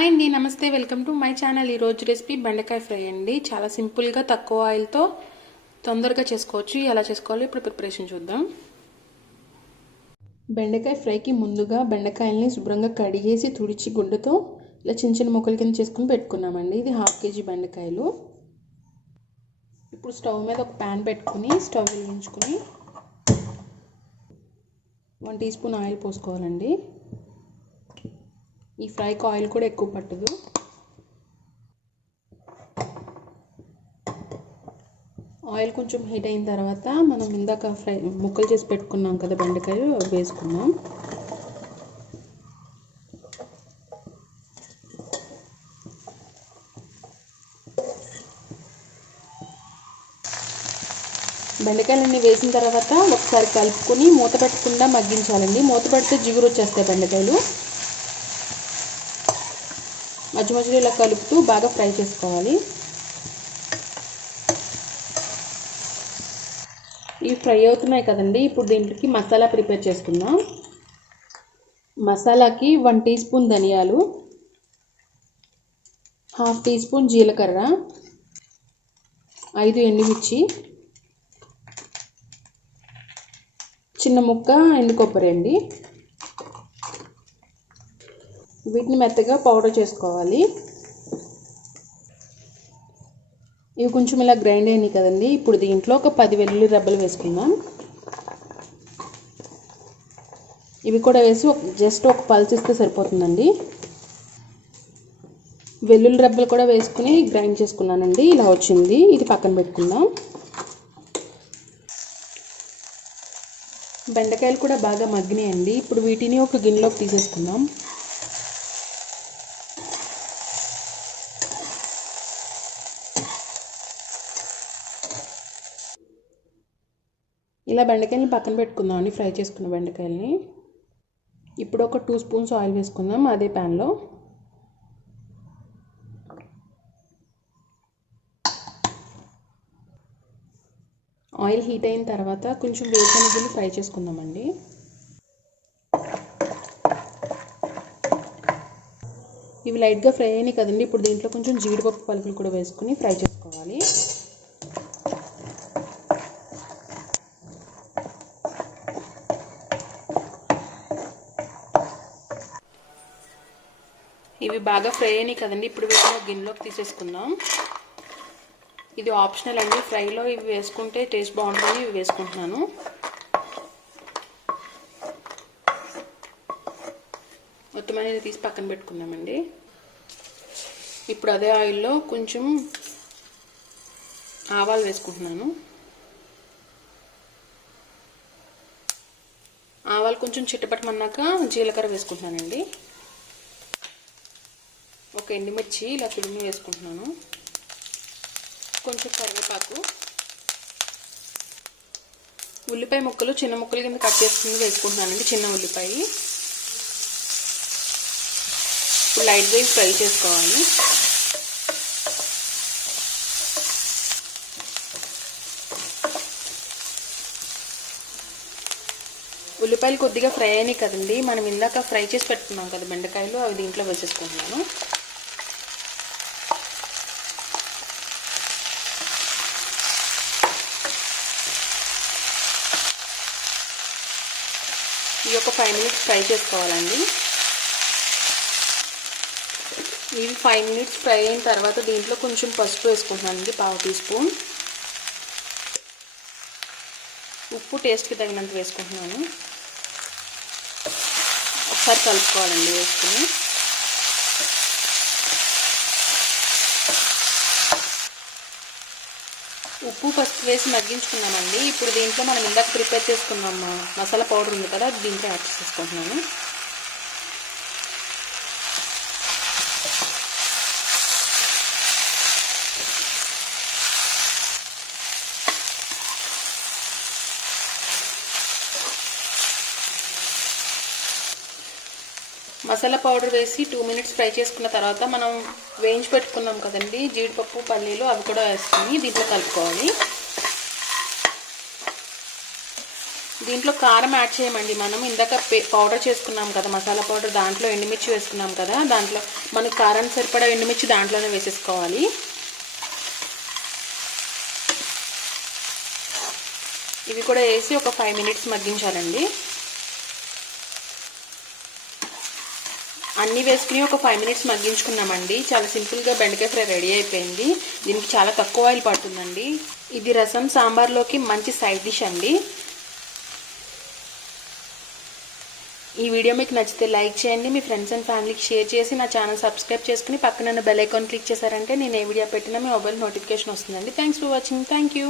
Hi అండి, నమస్తే. Welcome to my channel. ఈరోజు రెసిపీ బెండకాయ ఫ్రై అండి. చాలా సింపుల్గా తక్కువ ఆయిల్తో తొందరగా చేసుకోవచ్చు. ఎలా చేసుకోవాలో ఇప్పుడు ప్రిపరేషన్ చూద్దాం. బెండకాయ ఫ్రైకి ముందుగా బెండకాయల్ని శుభ్రంగా కడిగేసి తుడిచి గుడ్డతో ఇలా చిన్న చిన్న ముక్కల కింద చేసుకుని పెట్టుకున్నామండి. ఇది 1/2 kg బెండకాయలు. ఇప్పుడు స్టవ్ మీద ఒక ప్యాన్ పెట్టుకుని స్టవ్ వెలిగించుకుని 1 టీ స్పూన్ ఆయిల్ పోసుకోవాలండి. ఈ ఫ్రైకి ఆయిల్ కూడా ఎక్కువ పట్టదు. ఆయిల్ కొంచెం హీట్ అయిన తర్వాత మనం ఇందాక ఫ్రై ముక్కలు చేసి పెట్టుకున్నాం కదా బెండకాయలు, వేసుకున్నాం. బెండకాయలన్నీ వేసిన తర్వాత ఒకసారి కలుపుకొని మూత పెట్టకుండా మగ్గించాలండి. మూత పెడితే జిగురు వచ్చేస్తాయి బెండకాయలు. మధ్య మధ్యలో ఇలా కలుపుతూ బాగా ఫ్రై చేసుకోవాలి. ఇవి ఫ్రై అవుతున్నాయి కదండి. ఇప్పుడు దీంట్లోకి మసాలా ప్రిపేర్ చేసుకుందాం. మసాలాకి 1 టీ స్పూన్ ధనియాలు, 1/2 టీ స్పూన్ జీలకర్ర, 5 ఎండుమిర్చి, చిన్న ముక్క ఎండు కొబ్బరి అండి. వీటిని మెత్తగా పౌడర్ చేసుకోవాలి. ఇవి కొంచెం ఇలా గ్రైండ్ అయినాయి కదండి. ఇప్పుడు దీంట్లో ఒక 10 వెల్లుల్లి రెబ్బలు వేసుకుందాం. ఇవి కూడా వేసి జస్ట్ ఒక పల్స్ ఇస్తే సరిపోతుందండి. వెల్లుల్లి రెబ్బలు కూడా వేసుకుని గ్రైండ్ చేసుకున్నానండి. ఇలా వచ్చింది. ఇది పక్కన పెట్టుకుందాం. బెండకాయలు కూడా బాగా మగ్గినాయండి. ఇప్పుడు వీటిని ఒక గిన్నెలోకి తీసేసుకుందాం. ఇలా బెండకాయలని పక్కన పెట్టుకుందామండి, ఫ్రై చేసుకున్న బెండకాయలని. ఇప్పుడు ఒక 2 స్పూన్స్ ఆయిల్ వేసుకుందాం అదే ప్యాన్లో. ఆయిల్ హీట్ అయిన తర్వాత కొంచెం వేరుశనగలు ఫ్రై చేసుకుందామండి. ఇవి లైట్గా ఫ్రై అయినాయి కదండి. ఇప్పుడు దీంట్లో కొంచెం జీడిపప్పు పలుకులు కూడా వేసుకుని ఫ్రై చేసుకోవాలి. ఇవి బాగా ఫ్రై అయినాయి కదండి. ఇప్పుడు వీటిని గిన్నెలోకి తీసేసుకుందాం. ఇది ఆప్షనల్ అండి. ఫ్రైలో ఇవి వేసుకుంటే టేస్ట్ బాగుంటుంది. ఇవి వేసుకుంటున్నాను. మొత్తం అనేది తీసి పక్కన పెట్టుకుందామండి. ఇప్పుడు అదే ఆయిల్లో కొంచెం ఆవాలు వేసుకుంటున్నాను. ఆవాలు కొంచెం చిట్టపట్టమన్నాక జీలకర్ర వేసుకుంటున్నానండి. ఒక ఎండుమిర్చి ఇలా తురిమి వేసుకుంటున్నాను. కొంచెం కరివేపాకు, ఉల్లిపాయ ముక్కలు చిన్న ముక్కల కింద కట్ చేసుకుని వేసుకుంటున్నానండి. చిన్న ఉల్లిపాయ. ఇప్పుడు లైట్గా ఫ్రై చేసుకోవాలి. ఉల్లిపాయలు కొద్దిగా ఫ్రై అయినాయి కదండి. మనం ఇందాక ఫ్రై చేసి పెట్టుకున్నాం కదా బెండకాయలు, అవి దీంట్లో వేసేసుకుంటున్నాను. ఇవి ఒక 5 మినిట్స్ ఫ్రై చేసుకోవాలండి. ఇవి 5 మినిట్స్ ఫ్రై అయిన తర్వాత దీంట్లో కొంచెం పసుపు వేసుకుంటున్నానండి, 1/2 టీ స్పూన్. ఉప్పు టేస్ట్కి తగినంత వేసుకుంటున్నాను. ఒకసారి కలుపుకోవాలండి వేసుకుని. ఉప్పు పసుపు వేసి మగ్గించుకున్నామండి. ఇప్పుడు దీంట్లో మనం ఇందాక ప్రిపేర్ చేసుకున్నాం మసాలా పౌడర్ ఉంది కదా, అది దీంట్లో యాడ్ చేసుకుంటున్నాను. మసాలా పౌడర్ వేసి 2 మినిట్స్ ఫ్రై చేసుకున్న తర్వాత మనం వేయించి పెట్టుకున్నాం కదండి జీడిపప్పు పల్లీలు, అవి కూడా వేసుకుని దీంట్లో కలుపుకోవాలి. దీంట్లో కారం యాడ్ చేయమండి. మనం ఇందాక పౌడర్ చేసుకున్నాం కదా, మసాలా పౌడర్, దాంట్లో ఎండుమిర్చి వేసుకున్నాం కదా, దాంట్లో మనకు కారం సరిపడా ఎండుమిర్చి దాంట్లోనే వేసేసుకోవాలి. ఇవి కూడా వేసి ఒక 5 మినిట్స్ మగ్గించాలండి. అన్నీ వేసుకుని ఒక 5 మినిట్స్ మగ్గించుకున్నామండి. చాలా సింపుల్గా బెండకాయ ఫ్రై రెడీ అయిపోయింది. దీనికి చాలా తక్కువ ఆయిల్ పడుతుందండి. ఇది రసం సాంబార్లోకి మంచి సైడ్ డిష్ అండి. ఈ వీడియో మీకు నచ్చితే లైక్ చేయండి, మీ ఫ్రెండ్స్ అండ్ ఫ్యామిలీకి షేర్ చేసి నా ఛానల్ సబ్స్క్రైబ్ చేసుకుని పక్కన బెల్ ఐకాన్ క్లిక్ చేశారంటే నేను ఏ వీడియో పెట్టినా మీ మొబైల్ నోటిఫికేషన్ వస్తుందండి. Thanks for watching. Thank you.